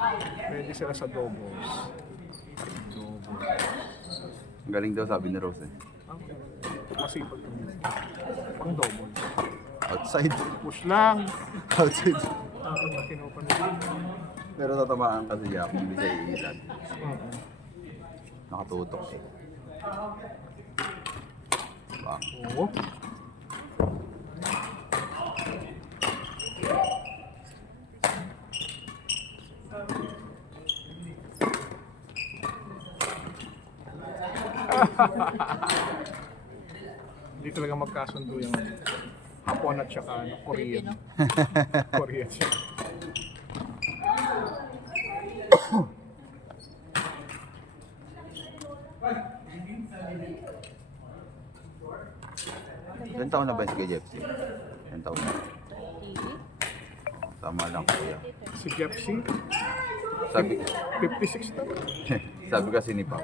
Pwede sila sa doubles. Galing daw sabi ni Rose eh. Okay. Masipag kami. Pang doubles. Outside. Push lang. Outside. Kinupan nila. Pero tatamaan kasi siya kung hindi siya iilan. Nakatutok eh. Diba? Oo. Hindi talaga magkasundo yung Hapon at saka Korean. Korean siya. Ilan taon na ba si Jeffsy? Ilan taon na? Tama lang kuya. Si Jepsy, Sabi, 56 na. sabi kasi ni Pao,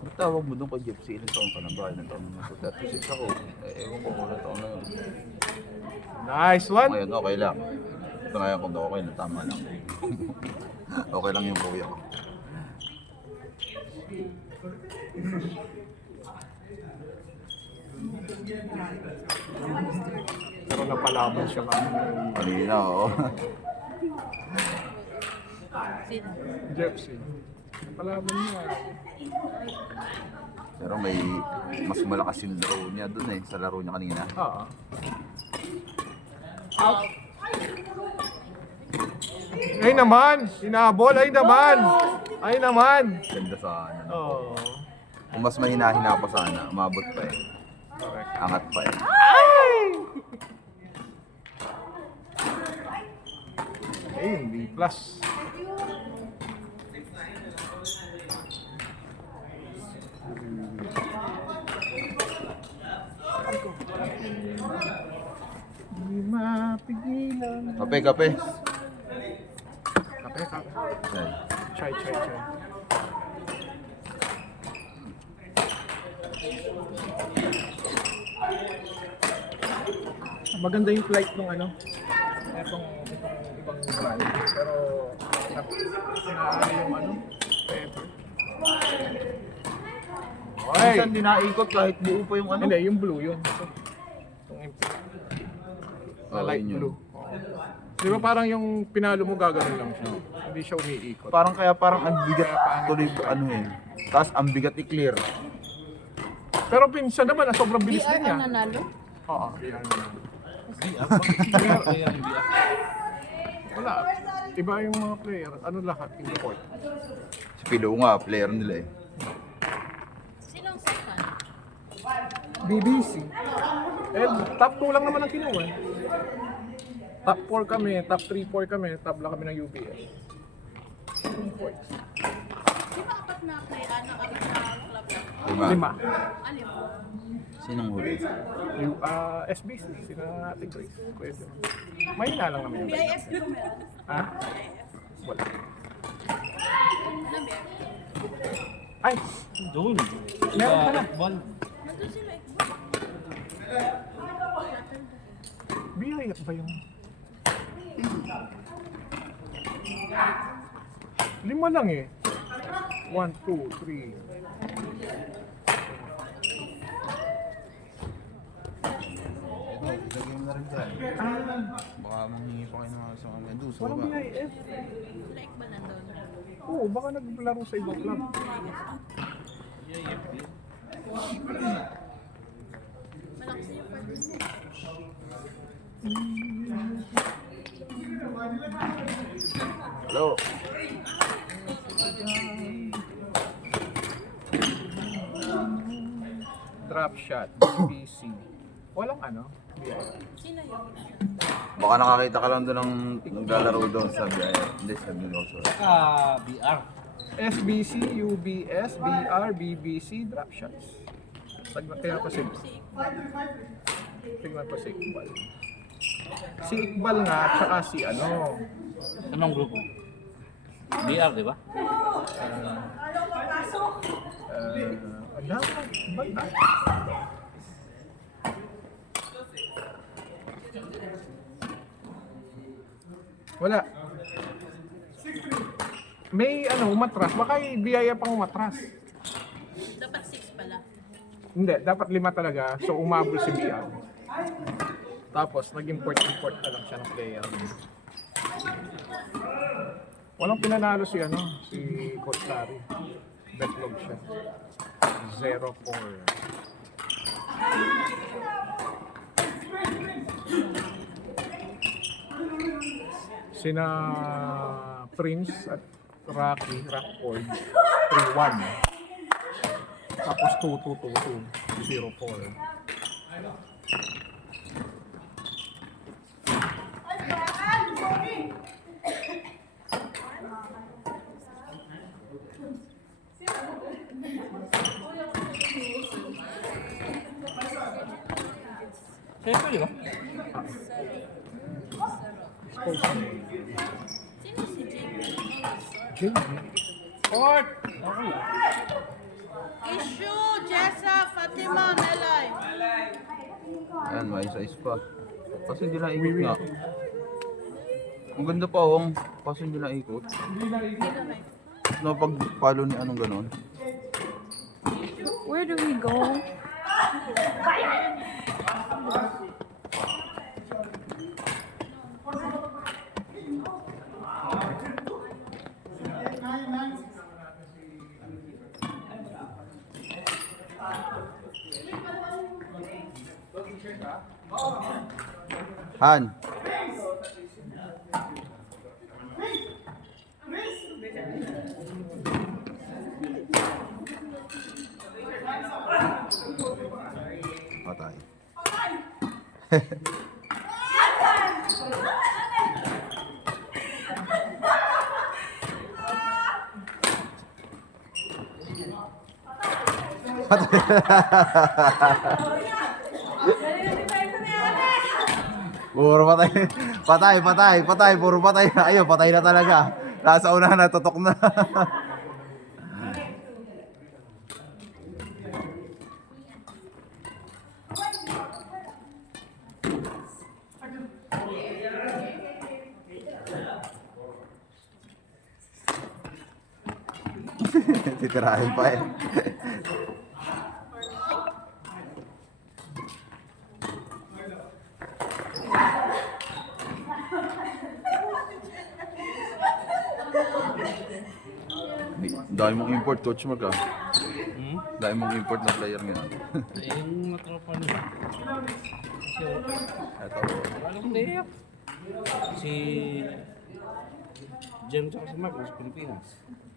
ba't tawag mo doon kay Jeffsy? Ilan taon ka na ba? Ilan taon na ba? 36 ako. Ewan ko kung ilan taon na yun. Nice one! Ngayon okay lang. Ito ngayon kung okay na tama lang. Okay lang yung kuya ko. Pero napalaban siya kami. Kanina oo. Sino? Jepsy. Napalaban niya. Pero may mas malakas yung laro niya doon eh. Sa laro niya kanina. Oo. Ay naman! Hinabol! Ay naman! Ay naman! Ganda sa ano. Oo. Kung mas mahina-hina pa sana, umabot pa eh. Correct. Angat pa eh. Ayun, B+. Hindi mapigilan. Kape, kape. Kape, kape. Yan. Chai, chai, chai. Maganda yung flight nung ano. Itong ibang brand. Pero sinaano yung ano, pepper. Minsan di naikot kahit buo pa yung ano. Hindi, yung blue yun. Itong import. Na Okay, light yun. blue. Di ba parang yung pinalo mo gagawin lang siya. Hindi siya umiikot. Parang ang bigat tuloy ano eh. Tapos ang bigat i-clear. Pero pinsan naman, sobrang bilis BR din niya. ang nanalo? Oo, yan. Wala. Iba yung mga player. Ano lahat? Import. Si Pilo nga, player nila eh. Sinong second? BBC. Eh, top 2 lang naman ang kinuha. Top 4 kami, top 3-4 kami, top lang kami ng UBS. Points. Di ba apat na play, apat na club lang? 5. Ano yun? Sinong huli? Yung SBC, sila Ate Grace. Pwede. May na lang naman yung BIF di ba meron? Ha? Wala. Ano BIF? Ay! Doon. Meron pala. Nandun sila BIF ba yung... 5 lang eh. 1, 2, 3. Baka manghingi pa kayo ng sa mga Medusa Walang ba? BIF. like ba nandun? Oo, baka naglaro sa ibang club. Malakas yung party. Hello. Drop shot, PC. Walang ano? Sino yun? Baka nakakita ka lang doon ng naglalaro doon sa BIA. Hindi, sa Medusa. BR. SBC, UBS, BR, BBC, drop shots. Tignan kaya pa si Tignan ko si Iqbal. Si Iqbal nga, tsaka si ano. Anong grupo? BR, di ba? Ano? Banda. Wala. may ano, umatras. Baka biyaya pang umatras. Dapat 6 pala. Hindi, dapat 5 talaga. So umabol si BR. Tapos nag-import na lang siya ng player. Walang pinanalo si ano, si Coach Larry. Betlog siya. 0-4. Sina Prince at Rockford 3-1. Tapos 2-2-2-2 0-4. Siyempre, di ba? Sino si JP? Court! Ishu, Jessa, Fatima, Melay. Ayan, may isa pa. Kasi hindi na ikot nga. Ang ganda pa, oh. Kasi hindi na ikot. Napag-follow ni anong ganon. Where do we go? Han! Patay. Puro patay. Patay. Puro patay. Ayun, patay na talaga. Nasa unahan na, tutok na. Titirahin pa eh. Dahil mong import, Coach Mark ah. Dahil mong import na player ngayon. Yung matropa nila. Kasi, Ito. walang player. Si James at si Mark, sa Pilipinas.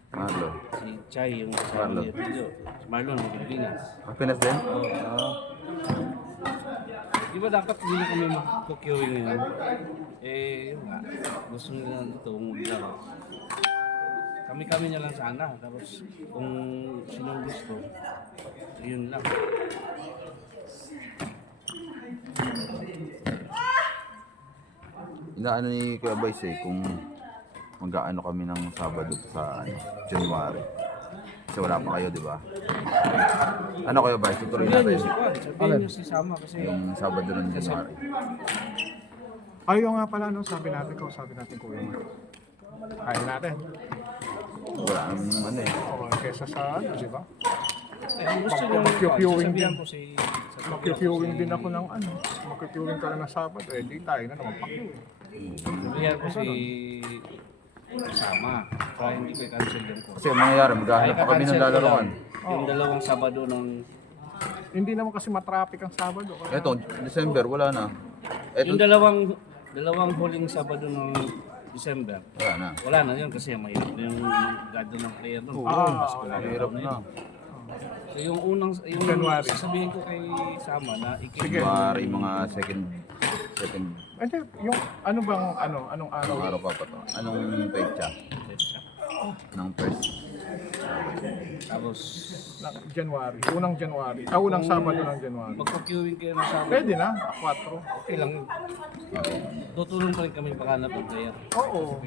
Marlon. Si Chai, yung kasama Marlon. niya dito. Si Marlon, sa Pilipinas. Pinas din? Di ba dapat hindi na kami mag-procuring ngayon? Eh, yun nga. Gusto nila ito maglaro. Kami-kami na lang sana. Tapos kung sinong gusto, yun lang. Inaano ni Kuya Vice eh, kung mag-aano kami ng Sabado sa January. Kasi wala pa kayo, di ba? Ano Kuya Vice, tutuloy Sabihan natin niyo si Juan, sabihan niyo si Sama kasi yung Sabado ng January. Ayaw nga pala, no? Sabi natin Kuya Mark. Kaya natin. Wala namang ano eh. O, kesa sa ano, di ba? ang gusto niyo Mag-queuing sabihan din. ko si Mag-queuing din ako ng ano. Mag-queuing ka na ng Sabado. Eh, di tayo na naman pa-queue. sabihan ko si Sama para hindi ko i-cancel yung course. Kasi ang mangyayari, maghahanap pa kami ng lalaroan. Yung dalawang Sabado ng Hindi naman kasi matraffic ang Sabado. Kaya- Eto, December, wala na. Eto, yung dalawang huling Sabado ng December. wala na. Wala na yun kasi mahirap na yung gado ng player doon. Mahirap na. So yung yung January. sasabihin ko kay Sama na Sige. January, mga second Hindi, yung ano bang anong araw? anong araw pa to? Anong pecha? Anong first? Tapos January. Unang January. Unang Sabado ng January. magpa-queuing kayo ng Sabado. Pwede na, 4. Okay lang yun. Tutulong pa rin kami paghanap ng player. Oo.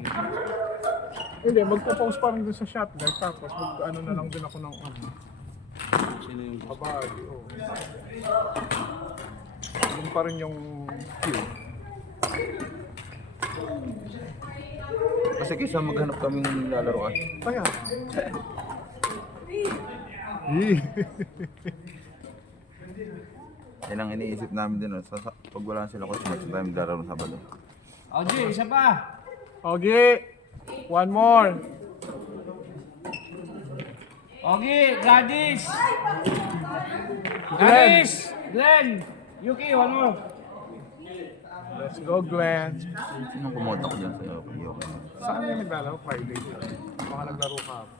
Hindi, magpo-post pa rin dun sa shot guys. Tapos mag-ano na lang din ako ng Sino yung gusto? kabagi. Oo. Yun pa rin yung queue. Kasi kaysa maghanap kaming lalaroan. Kaya. Yan ang iniisip namin din. Pag wala sila coach Mark, sa tayo maglalaro ng Sabado. OG, isa pa. Okay. One more. Ogi, Gladys. Glenn. Gladys. Glenn. Yuki, one more. Let's go, Glenn. Sinong kumoda ko dyan sa'yo? Okay. Saan kayo naglalaro? Friday. Baka naglaro ka ako.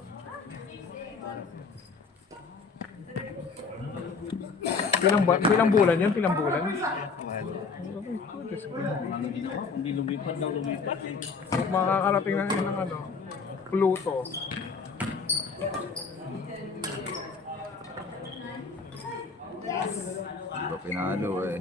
Pilang bulan yan? Pilang bulan? Hindi lumipat ng lumipat. Makakarating na yun ng ano, Pluto. Di ba pinalo eh.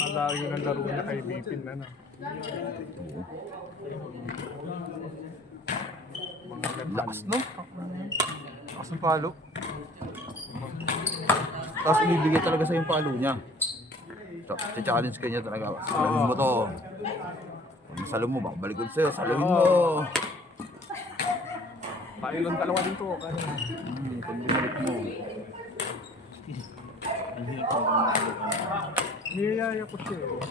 Malayo ng laro niya kay Bipin na. Mga Lakas no? Lakas ng palo. Tapos ibibigay talaga sa yung palo niya. Challenge ka niya talaga. Saluhin mo to. Pag nasalo mo, baka balik ulit sa'yo. Saluhin mo. Pailang dalawa dito. Pag binalik mo. Niyayaya ko siya eh.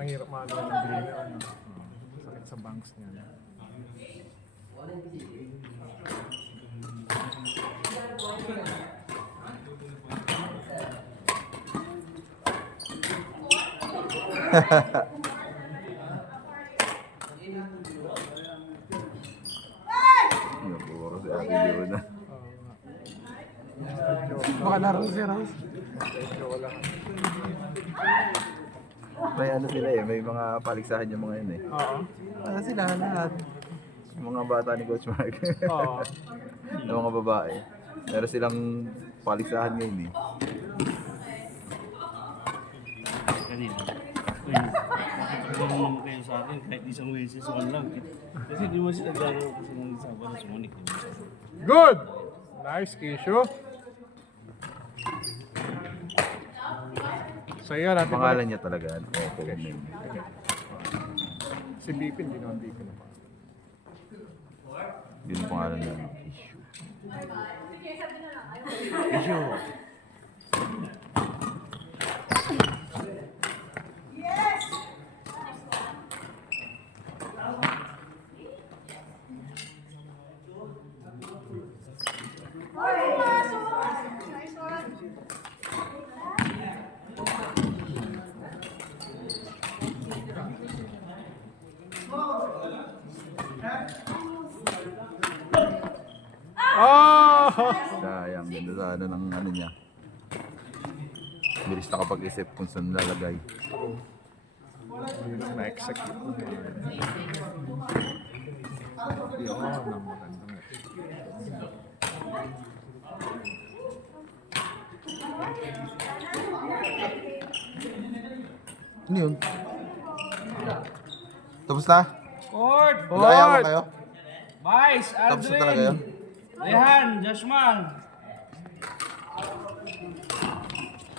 Ang hirap maalaman ng bilhin. Sakit sa banks niya. Puro si Ate Leona. Baka laro si Rose. Wala. May ano sila eh, may mga paligsahan yung mga yun eh. Oo. Ano sila lahat? Mga bata ni Coach Mark. Oo. Yung mga babae. Meron silang paligsahan ngayon eh. Kanina. Bakit naman kayo sa akin kahit isang beses one lang. Kasi di mo sila naglaro kasi nung Sabado sumunik. Good! Nice, Kisho. Sa'yo natin. Pangalan niya talaga. Okay. Si Bipin, di naman Bipin. Yun ang pangalan niya. Issue. Oh! Sayang, ganda sana ng ano niya. Bilis nakapag-isip kung saan lalagay. Na-execute. Yun, ang magandang. Ano yun? Tapos na? Court! Laya mo kayo? Vice! Tapos na talaga yun? Rehan! Joshman!